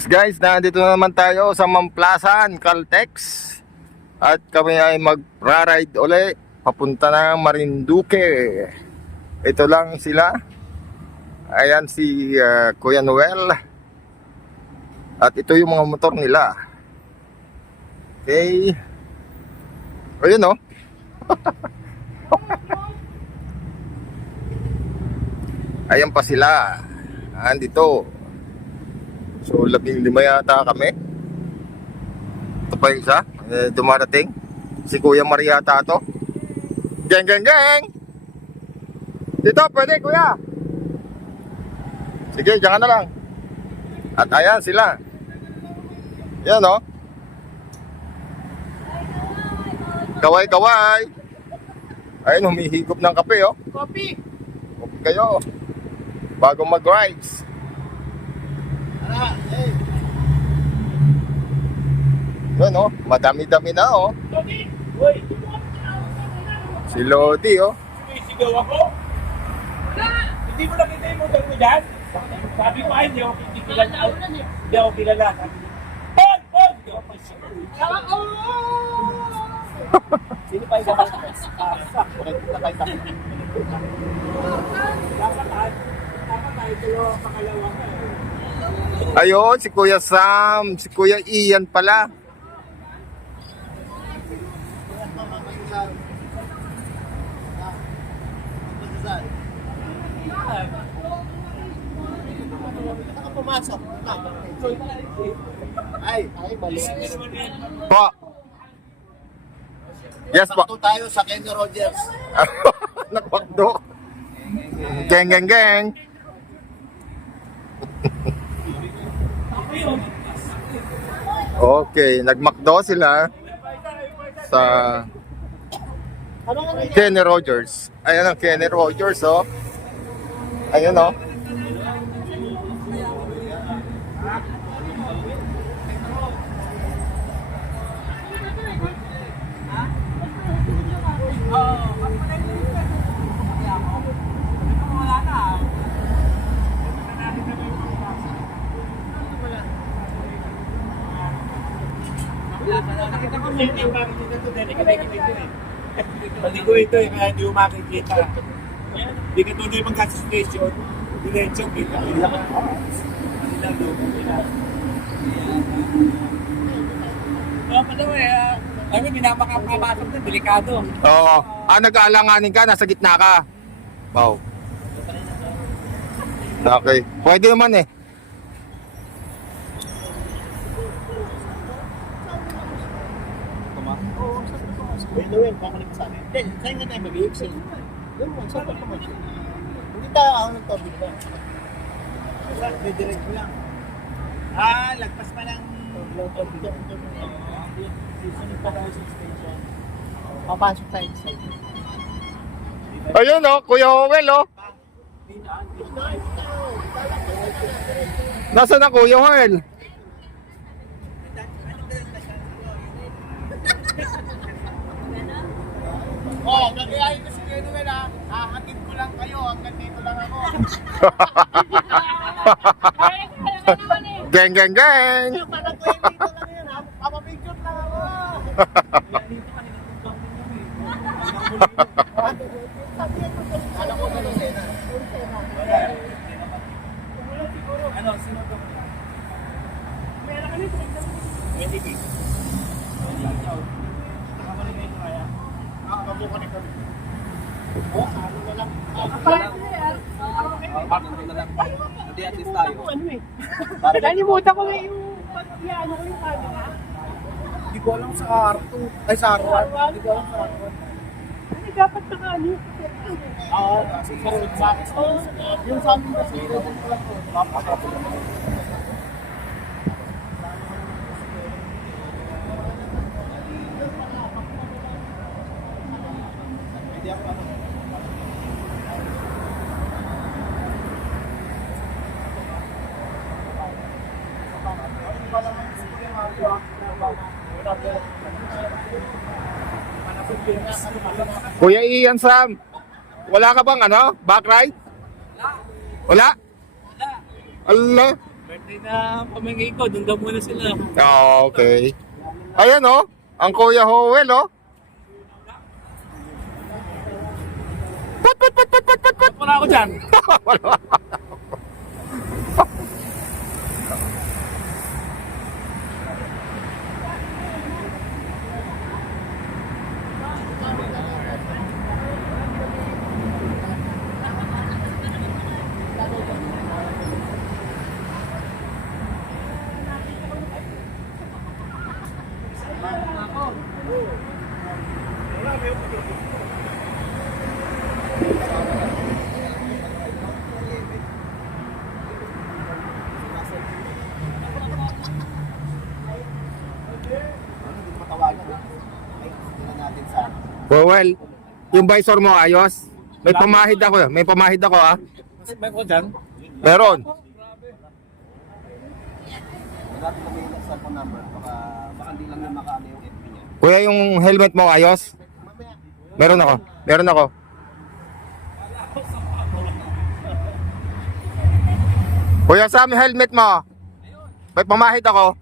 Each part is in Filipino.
Yes guys, nandito na naman tayo sa Mamplasan, Caltex. At kami ay magra-ride uli papunta ng Marinduque. Ito lang sila. Ayan si Kuya Noel. At ito yung mga motor nila. Okay. Ayun o. Ayan pa sila. Andito. So 15 yata kami. Ito pa yung isa dumarating. Si Kuya Maria to. Geng geng geng. Dito pwede kuya. Sige diyan ka na lang. At ayan sila. Yan o. Kaway kaway. Ayun humihigop ng kape o. Kopi! Kopi kayo. Bago mag-rides. Yun o, madami-dami na o. Kopi! Uy! Si Lodi o. Sumisigaw ako? Hindi mo nakita yung motor mo dyan? Sabi ko ay, hindi ako kilala. Hindi ako kilala. Pog! Pog! Hindi ako pasigaw. Sino pa yung kapatid? Dapat tayo dalawa pakalawa ka eh. Ayun, si Kuya Sam, si Kuya Ian pala. Pumasok. Ay, mali. Po. Yes po. Sakto tayo sa Kenny Rogers. Nakwakdo. Geng geng geng. Okay, nagmakdo sila sa Kenny Rogers. Ayan ang Kenny Rogers oh. Ayun oh. Nakita ko yung parang dito ito, delikate ito eh. Pati ko ito eh, kaya hindi ko makikita. Hindi ka tuloy magka-station, diretso, kita. Pala eh, ano, pinapakapapasok na, delikado. Oo. Nag-aalanganin ka, nasa gitna ka. Wow. Okay. Pwede naman eh. Noel, pakulit sa amin. Then, saan nga tayo mag-i-excel? Doon mo, saan ka mag-i-excel? Hindi tayo ako nagtobig ba? Saan? Didirect mo lang. Lagpas pa lang. Susunod pa tayo sa station. Papasok tayo sa station. Ayun oh, Kuya Howell oh. Nasaan na Kuya Howell? Nagayahin ko si Kuya Noel ha. Hahatid ko lang kayo, hanggang dito lang ako. Geng geng geng. Parang Kuya dito lang yan ha. Papapicture lang ako. Alam ko na Lucena. Ano, sino to? Meron kami 20 feet. Nakamali kayo kaya? Kabuka ni kami. Ano na lang? Bakit na lang? Hindi at least tayo. Nalimutan ko na yung ano ko yung camera. Hindi ko alam sa R2. Ay, sa R1. Hindi ko alam sa R1. Ano dapat na ano? Sa road max. Yung sa amin kasi, doon ko lang po. Kuya Ian Sam, wala ka bang ano, back ride? Wala? Allah. Ay na pamingay ko, doon daw muna sila. Ah, okay. Ayan oh, ang Kuya Howell oh. Wala ako dyan. Howell, yung visor mo ayos? May pamahid ako, ah. May ko dyan. Meron. Natin kami yung cellphone number. Baka hindi lang na makaano yung FB niya. Kuya, yung helmet mo ayos? Meron ako. Kuya Sam, yung helmet mo. May pamahid ako.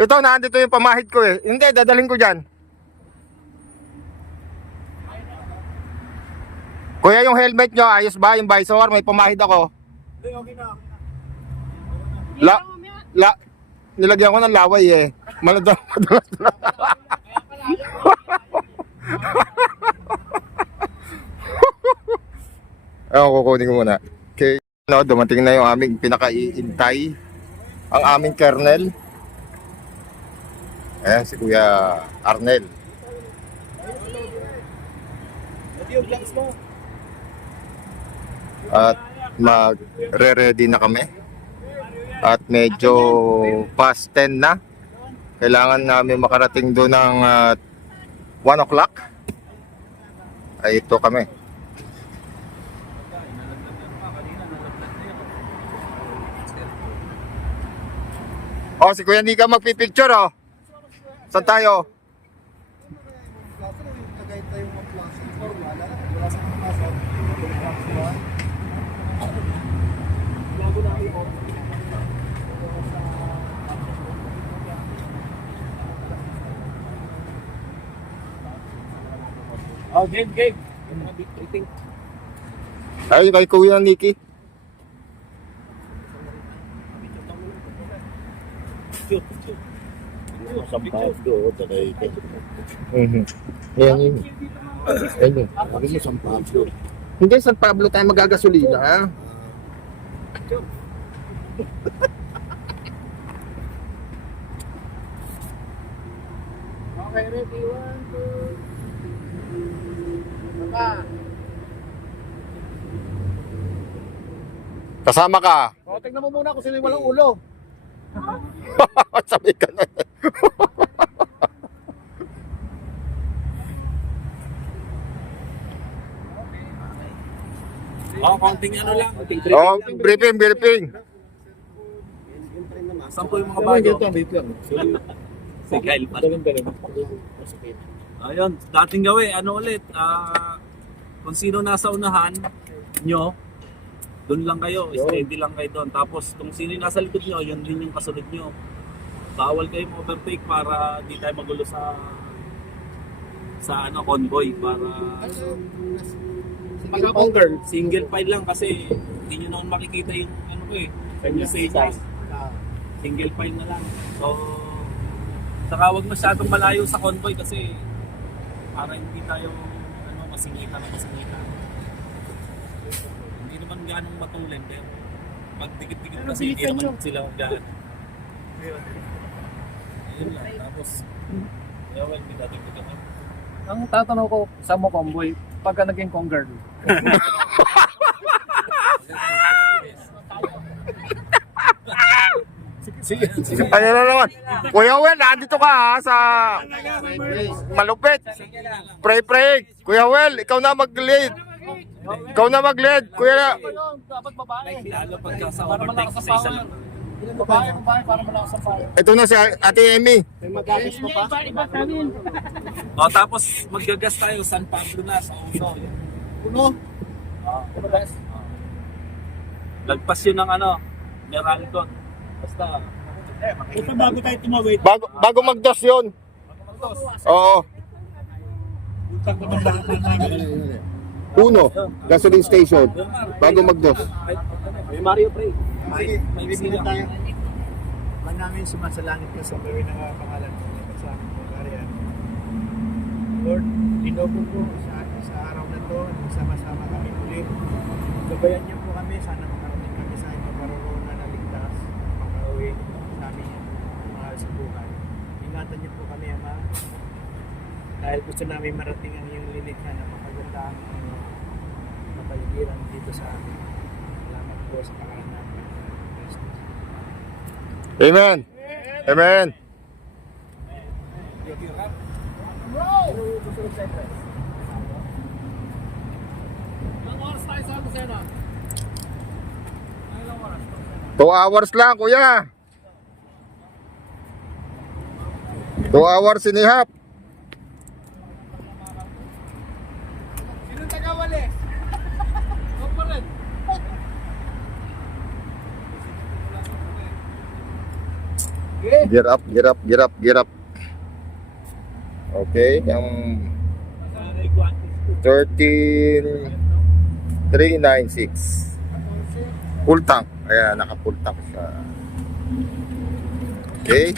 Ito, nandito yung pamahid ko eh. Hindi, dadalhin ko dyan. Kuya, yung helmet nyo, ayos ba? Yung visor, may pamahid ako. Nilagyan ko ng laway eh. Madalas na. Ewan, kukunin ko muna. Okay, no, dumating na yung aming pinakaiintay. Ang aming kernel. Ayan, si Kuya Arnel. Ito yung vlogs mo. At magre-ready na kami. At medyo past 10 na. Kailangan namin makarating doon ng 1 o'clock. Ay, ito kami. Oh, si Kuya Nika magpipicture oh. Saan tayo? Oh, game. Ay, kay Kuya Nikki. Sampag do, tagay ka. Ayan yun. Ayan yun. Sabi mo sampag do. Hindi, San Pablo tayo magagasolina ha. Okay, ready? 1, 2. Baka. Kasama ka. O, tingnan mo muna kung sino yung walang ulo. Sabi ka na. Oh, konting ano lang. Oh, briefing. Saan po yung mga bago? Si Kyle pa. Ayun, dating gawin, ano ulit, kung sino nasa unahan nyo, doon lang kayo, steady lang kayo doon. Tapos kung sino yung nasa likod nyo, yun din yung kasunod nyo. Bawal kayo overtake para di tayo magulo sa convoy para single file lang kasi hindi nyo naman makikita yung ano ko eh. Single file na lang. So, saka huwag masyadong malayo sa convoy kasi para hindi tayo masingita. Hindi naman ganong matulin pero pag dikit-dikit kasi hindi naman sila gano'n. Ayun lang. Tapos, hindi dating dito ka. Ang tatanong ko sa mo convoy, pagka naging conquer. Sige. Ano na naman? Kuya Wel, nandito ka ha, sa malupit. Pray. Kuya Wel, ikaw na mag-lead. Kuya. Dapat babae. Lalo pagka sa overtake sa isa lang. Babae para malakas ang fire. Ito na si Ate Emmy. May magagis mo pa? Iba sa amin. O tapos maggagas tayo San Pablo na sa Uno. Uno? Lagpas yun ng Meralcon. Basta, Ito bago tayo tumawid. Bago mag-dos yun. Oo. Utang ko ng lahat ng namin. Uno, gasoline station. Bago mag-dos. may Mario Pre. May bibili tayo. Man namin sumasalangit ka sa bawin ng pangalan mo sa aming pagkariyan. Lord, linobo po sa araw na to, sama-sama kami ulit. Gabayan niyo po kami, sana makarating kami sa inyong parurungan na ligtas, makauwi sa aming mahal sa buhay. Ingatan niyo po kami, Ama, dahil gusto namin marating ang iyong lilikha na makaganda ang kapaligiran dito sa amin. Salamat po sa pangalan namin. Jesus. Amen. Amen. Ilang oras tayo sa Lucena? 2 hours lang, kuya. 2 hours and a half. Sino taga-walis? Corporate. Gear up, gear up, gear up, gear up. Okay, ang 13,396. Full tank. Kaya naka-full tank siya. Okay.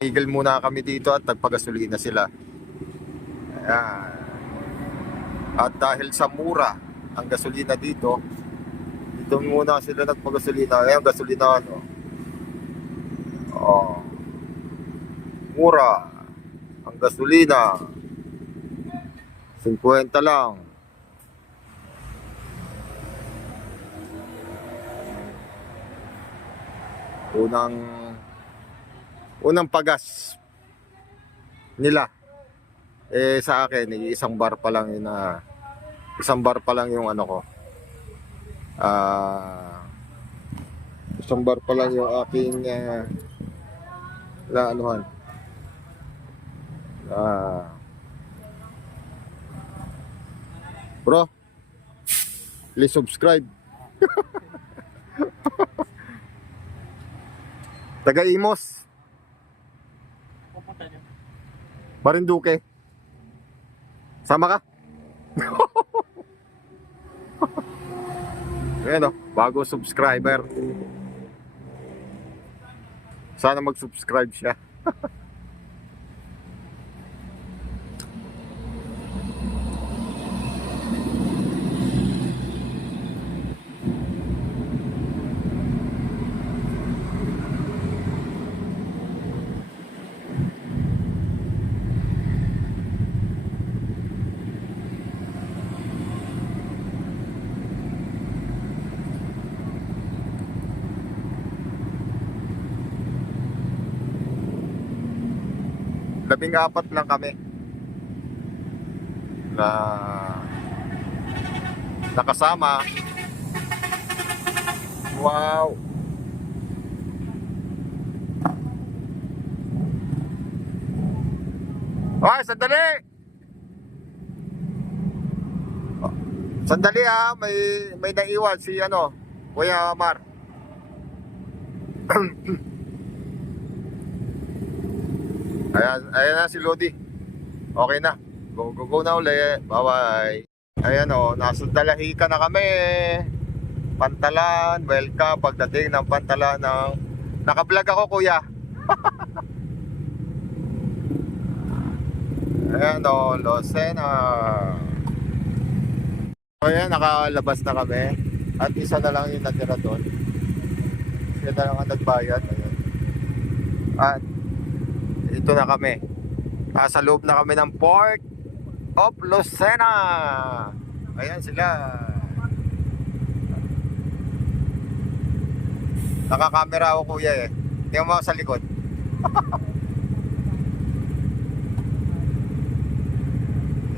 Tigil muna kami dito at nagpagasolina sila. Ayan. At dahil sa mura ang gasolina dito muna sila nagpagasolina. Ayan, gasolina ano. Oh. Mura ang gasolina. 50 lang. Unang pagas nila sa akin isang bar pa lang yun yung ano ko. Isang bar pa lang yung aking anuhan. Bro, please subscribe. Taga Imos, Marinduque. Sama ka? Ayan o, bago subscriber. Sana mag-subscribe siya. Labing apat lang kami na nakasama. Wow. Ay, sandali. Sandali ha, may naiwan si Kuya Mar. Ayan na si Lodi. Okay na. Go na uli. Bye-bye. Ayan nasa Dalahika na kami. Pantalan. Welcome pagdating ng Pantalan ng... Naka-vlog ako, kuya. Ayan Lucena. Ayan, nakalabas na kami. At isa na lang yung natira doon. Isa na lang ang nagbayad. Ayan. At ito na kami. Sa loob na kami ng Port of Lucena. Ayan sila. Nakakamera ako, kuya Tingnan mo sa likod.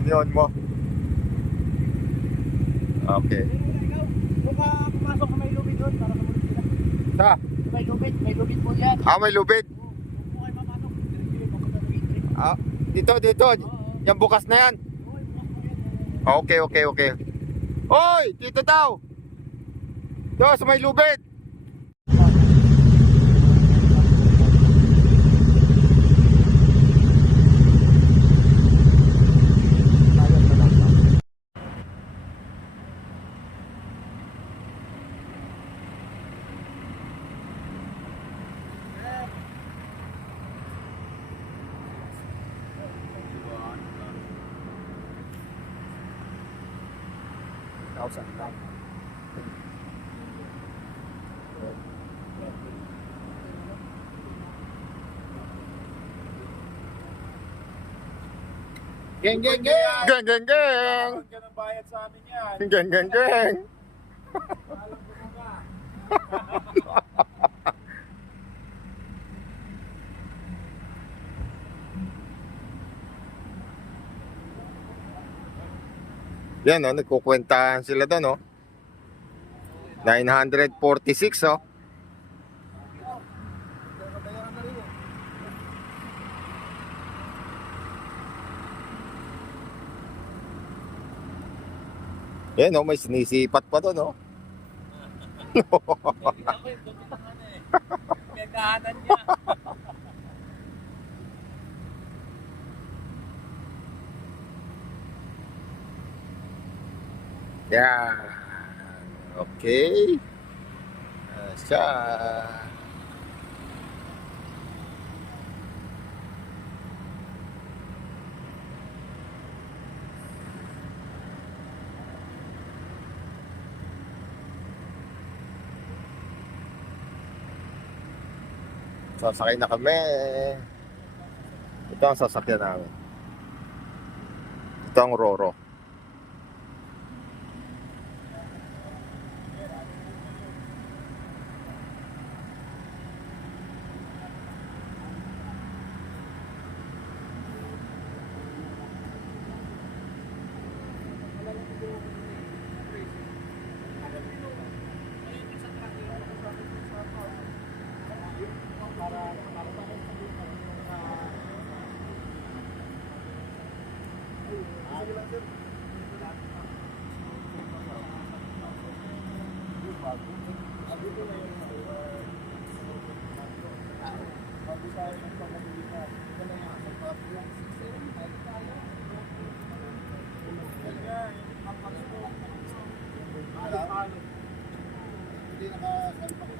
Iniyon mo. Okay. Kung pumasok ka may lubid doon, para naman sila. Sa? May lubid po yan. May lubid. Dito. Yan bukas na yan. Okay. Hoy, dito daw. Doon sa may lubid. Geng, geng, geng! Gang, gang, gang. Ka ng bayad sa amin yan. Gang, gang, gang. Yan, oh, nagkukwentahan sila doon, oh. 946, oh. Yan, oh, may sinisipat pa doon, oh. May kahanan niya. Yan. Okay. Siya. Sasakay na kami. Ito ang sasakyan namin. Ito ang Roro. Hindi nakasalpak